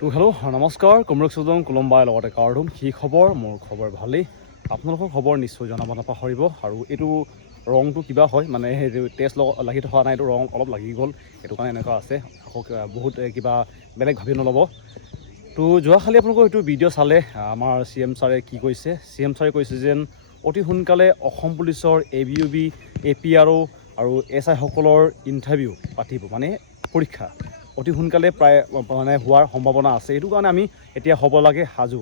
তো হেল্ল' নমস্কাৰ, কমৰেড সুজন কোলম্বাই লগতে কাৰ্ডুম। কি খবৰ? মোৰ খবৰ ভালেই। আপোনালোকৰ খবৰ নিশ্চয় জনাব নাপাহৰিব। আৰু এইটো ৰংটো কিবা হয়, মানে টেষ্ট লাগি থকা নাই, এইটো ৰং অলপ লাগি গ'ল, সেইটো কাৰণে এনেকুৱা আছে। আকৌ বহুত কিবা বেলেগ ভাবি নল'ব। তো যোৱাকালি আপোনালোকৰ এইটো ভিডিঅ' চালে, আমাৰ CM ছাৰে কি কৈছে? CM ছাৰে কৈছে যেন অতি সোনকালে অসম পুলিচৰ ABUB, APRO আৰু SI সকলৰ ইণ্টাৰভিউ পাতিব, মানে পৰীক্ষা অতি সোনকালে প্ৰায় মানে হোৱাৰ সম্ভাৱনা আছে। এইটো কাৰণে আমি এতিয়া হ'ব লাগে সাজু।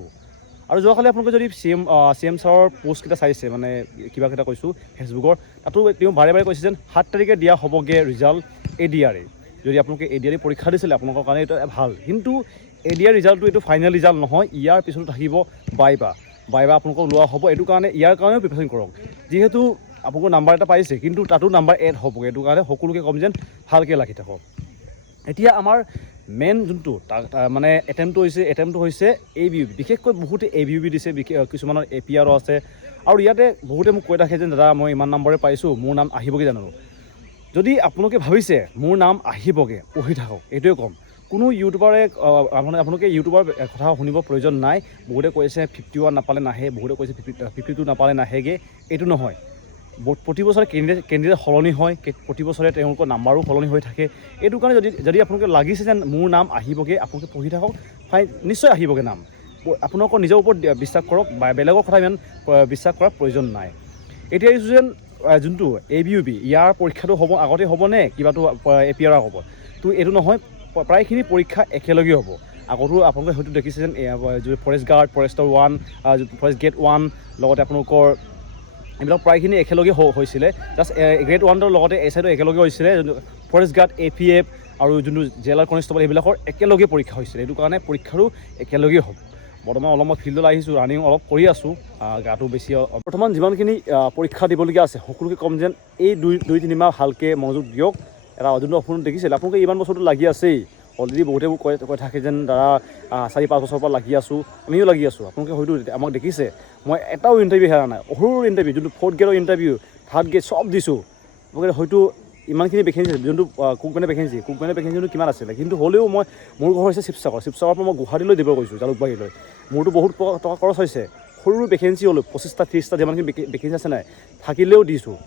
আৰু যোৱাকালি আপোনালোকে যদি CM ছাৰৰ পোষ্টকেইটা চাইছে, মানে কিবাকেইটা কৈছোঁ ফেচবুকৰ, তাতো তেওঁ বাৰে বাৰে কৈছে যেন 7 তাৰিখে দিয়া হ'বগৈ ৰিজাল্ট ADR। যদি আপোনালোকে ADR পৰীক্ষা দিছিলে, আপোনালোকৰ কাৰণে এইটো ভাল। কিন্তু ADR ৰিজাল্টটো এইটো ফাইনেল ৰিজাল্ট নহয়, ইয়াৰ পিছতো থাকিব বাইবা আপোনালোকক লোৱা হ'ব। এইটো কাৰণে ইয়াৰ কাৰণেও প্ৰিপেৰেশ্যন কৰক। যিহেতু আপোনালোকৰ নাম্বাৰ এটা পাইছে, কিন্তু তাতো নাম্বাৰ এড হ'বগৈ। এইটো কাৰণে সকলোকে ক'ম যেন ভালকৈ লাগি থাকক। এতিয়া আমাৰ মেইন যোনটো মানে এটেম্পটো হৈছে ABUB। বিশেষকৈ বহুতে ABUB দিছে, কিছুমানৰ APRO আছে। আৰু ইয়াতে বহুতে মোক কৈ থাকে যেন দাদা মই ইমান নম্বৰে পাইছোঁ, মোৰ নাম আহিবগৈ জানো? যদি আপোনালোকে ভাবিছে মোৰ নাম আহিবগৈ, পঢ়ি থাকক, এইটোৱে ক'ম। কোনো ইউটিউবাৰে আপোনালোকে ইউটিউবৰ কথা শুনিব প্ৰয়োজন নাই। বহুতে কৈছে 51 নাপালে নাহে, বহুতে কৈছে 52 নাপালে নাহেগৈ। এইটো নহয়। প্ৰতি বছৰে কেণ্ডিডেট সলনি হয়, প্ৰতি বছৰে তেওঁলোকৰ নাম্বাৰো সলনি হৈ থাকে। এইটো কাৰণে যদি আপোনালোকে লাগিছে যেন মোৰ নাম আহিবগৈ, আপোনালোকে পঢ়ি থাকক, নিশ্চয় আহিবগৈ নাম। আপোনালোকৰ নিজৰ ওপৰত বিশ্বাস কৰক, বা বেলেগৰ কথা ইমান বিশ্বাস কৰাৰ প্ৰয়োজন নাই। এতিয়া এইটো যেন যোনটো ABUB, ইয়াৰ পৰীক্ষাটো হ'ব আগতে হ'বনে কিবাটো APRO হ'ব? তো এইটো নহয়, প্ৰায়খিনি পৰীক্ষা একেলগে হ'ব। আগতো আপোনালোকে হয়তো দেখিছে যেন ফৰেষ্ট গাৰ্ড, ফৰেষ্টৰ 1, ফৰেষ্ট গেট 1, লগতে আপোনালোকৰ এইবিলাক প্ৰায়খিনি একেলগে হৈছিলে। জাষ্ট গ্ৰেড 1ৰ লগতে SIটো একেলগে হৈছিলে। যোনটো ফৰেষ্ট গাৰ্ড, APF আৰু যোনটো জেলাৰ কনষ্টেবল, সেইবিলাকৰ একেলগে পৰীক্ষা হৈছিলে। এইটো কাৰণে পৰীক্ষাৰো একেলগে হ'ব। বৰ্তমান অলপ মই ফিল্ডত আহিছোঁ, ৰানিং অলপ কৰি আছোঁ, গাটো বেছি। বৰ্তমান যিমানখিনি পৰীক্ষা দিবলগীয়া আছে, সকলোকে ক'ম যেন এই 2-3 মাহ ভালকৈ মনোযোগ দিয়ক। এটা যোনটো সপোন দেখিছিল, আপোনালোকে ইমান বছৰটো লাগি আছেই। অলৰেডি বহুতে মোক কৈ থাকে যেন দাদা 4-5 বছৰৰ পৰা লাগি আছোঁ, আমিও লাগি আছোঁ। আপোনালোকে হয়তো আমাক দেখিছে, মই এটাও ইণ্টাৰভিউ হেৰা নাই। সৰু ইণ্টাৰভিউ, যোনটো 4th গ্ৰেডৰ ইণ্টাৰভিউ, 3rd গ্ৰেড চব দিছোঁ। আপোনালোকে হয়তো ইমানখিনি ভেকেঞ্চি, যোনটো কুকমেনে ভেকেঞ্চিটো কিমান আছিলে, কিন্তু হ'লেও মোৰ ঘৰ হৈছে শিৱসাগৰৰ পৰা মই গুৱাহাটীলৈ দিব গৈছোঁ, জালুকবাৰীলৈ। মোৰতো বহুত টকা খৰচ হৈছে। সৰু ভেকেঞ্চি হ'লেও 25টা 30টা যিমানখিনি ভেকেঞ্চি আছে নাই, থাকিলেও দিছোঁ।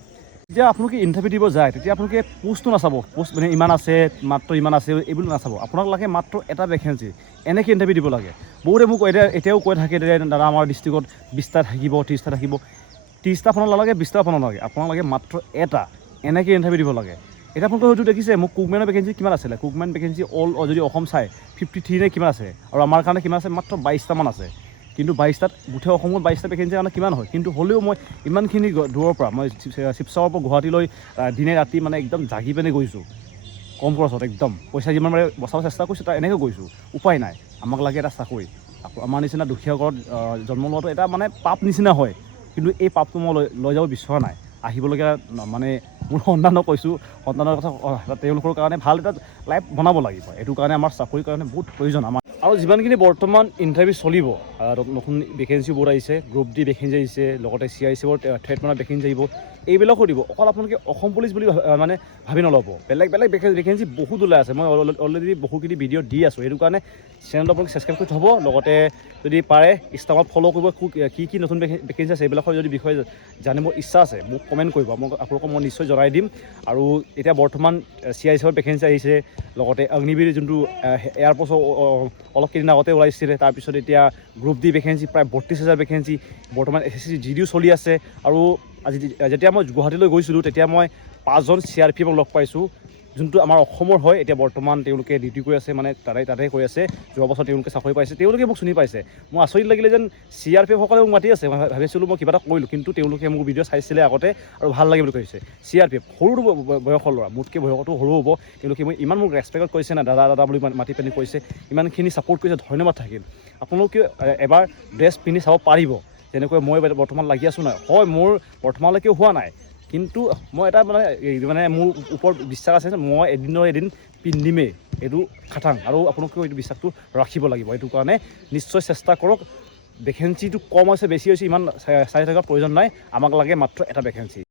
যেতিয়া আপোনালোকে ইণ্টাৰভিউ দিব যায়, তেতিয়া আপোনালোকে পোষ্টটো নাচাব, পোষ্ট মানে ইমান আছে, মাত্ৰ ইমান আছে, এইবোৰ নাচাব। আপোনাক লাগে মাত্ৰ এটা ভেকেঞ্চি, এনেকৈ ইণ্টাৰভিউ দিব লাগে। বহুতে মোক এতিয়াও কৈ থাকে দাদা আমাৰ ডিষ্ট্ৰিক্টত 20টা থাকিব, 30টা থাকিব। 30টা আপোনাক নালাগে, 20টা আপোনাক নালাগে, আপোনাক লাগে মাত্ৰ এটা, এনেকৈ ইণ্টাৰভিউ দিব লাগে। এতিয়া আপোনালোকে হয়তো দেখিছে মোক কুকমেনৰ ভেকেঞ্চি কিমান আছিলে। কুকমেন ভেকেঞ্চি যদি অসম চাই 53 নে কিমান আছে, আৰু আমাৰ কাৰণে কিমান আছে, মাত্ৰ 22টামান আছে। কিন্তু 22টাত গোটেই অসমত 22টা ভেকেঞ্চিৰ কাৰণে কিমান হয়? কিন্তু হ'লেও মই ইমানখিনি দূৰৰ পৰা, মই শিৱসাগৰৰ পৰা গুৱাহাটীলৈ দিনে ৰাতি মানে একদম জাগি পিনে গৈছোঁ, কম খৰচত একদম। পইচা যিমান মানে বচাব চেষ্টা কৰিছোঁ, তাৰ এনেকৈ গৈছোঁ। উপায় নাই, আমাক লাগে এটা চাকৰি। আমাৰ নিচিনা দুখীয়া ঘৰত জন্ম লোৱাটো এটা মানে পাপ নিচিনা হয়। কিন্তু এই পাপটো মই লৈ যাব বিচৰা নাই। আহিবলগীয়া মানে মোৰ সন্তানক কৈছোঁ, সন্তানৰ কথা, তেওঁলোকৰ কাৰণে ভাল এটা লাইফ বনাব লাগিব। এইটো কাৰণে আমাৰ চাকৰিৰ কাৰণে বহুত প্ৰয়োজন আমাৰ। আৰু যিমানখিনি বৰ্তমান ইণ্টাৰভিউ চলিব, নতুন ভেকেঞ্চি বহুত আহিছে, গ্ৰুপ ডি ভেকেঞ্চি আহিছে, লগতে CICৰ থ্ৰেড মানৰ ভেকেঞ্চি আহিব, এইবিলাকো দিব। অকল আপোনালোকে অসম পুলিচ বুলি মানে ভাবি নল'ব, বেলেগ ভেকেঞ্চি বহুত ওলাই আছে। মই অলৰেডি বহুখিনি ভিডিঅ' দি আছোঁ। সেইটো কাৰণে চেনেলটো আপোনালোকে ছাবস্ক্ৰাইব কৰি থ'ব। লগতে যদি পাৰে ইনষ্টাগ্ৰামত ফ'ল' কৰিব, কি নতুন ভেকেঞ্চি আছে, এইবিলাকৰ যদি বিষয়ে জানিব ইচ্ছা আছে, মোক কমেণ্ট কৰিব, আপোনালোকক মই নিশ্চয় জনাই দিম। আৰু এতিয়া বৰ্তমান CICৰ ভেকেঞ্চি আহিছে, লগতে অগ্নিবীৰ যোনটো এয়াৰফ'ৰ্চৰ অলপ কেইদিন আগতে ওলাইছিলে। তাৰপিছত এতিয়া গ্ৰুপ ডি ভেকেঞ্চি প্ৰায় 32,000 ভেকেঞ্চি, বৰ্তমান SSC GDও চলি আছে। আৰু যেতিয়া মই গুৱাহাটীলৈ গৈছিলোঁ, তেতিয়া মই 5জন CRPF লগ পাইছোঁ, যোনটো আমাৰ অসমৰ হয়। এতিয়া বৰ্তমান তেওঁলোকে ডিউটি কৰি আছে, মানে তাতে কৰি আছে। যোৱা বছৰ তেওঁলোকে চাকৰি পাইছে, তেওঁলোকে মোক চিনি পাইছে। মোৰ আচৰিত লাগিলে যেন CRPF সকলে মোক মাতি আছে। মই ভাবিছিলোঁ মই কিবা এটা কৰিলোঁ, কিন্তু তেওঁলোকে মোক ভিডিঅ' চাইছিলে আগতে আৰু ভাল লাগে বুলি কৈছে। CRPF সৰু বয়সৰ ল'ৰা, মোতকৈ বয়সতো সৰু হ'ব। তেওঁলোকে ইমান মোক ৰেচপেক্টত কৈছে না, দাদা বুলি মাতি পিনি কৈছে, ইমানখিনি ছাপোৰ্ট কৰিছে, ধন্যবাদ থাকিল। আপোনালোকে এবাৰ ড্ৰেছ পিন্ধি চাব পাৰিব, যেনেকৈ মই বৰ্তমান লাগি আছোঁ নাই। হয়, মোৰ বৰ্তমানলৈকে হোৱা নাই, কিন্তু মই এটা মানে মোৰ ওপৰত বিশ্বাস আছে যে মই এদিন পিন্ধিমেই, এইটো খাটাং। আৰু আপোনালোকেও এইটো বিশ্বাসটো ৰাখিব লাগিব। এইটো কাৰণে নিশ্চয় চেষ্টা কৰক। ভেকেঞ্চিটো কম হৈছে বেছি হৈছে ইমান চাই থকাৰ প্ৰয়োজন নাই, আমাক লাগে মাত্ৰ এটা ভেকেঞ্চি।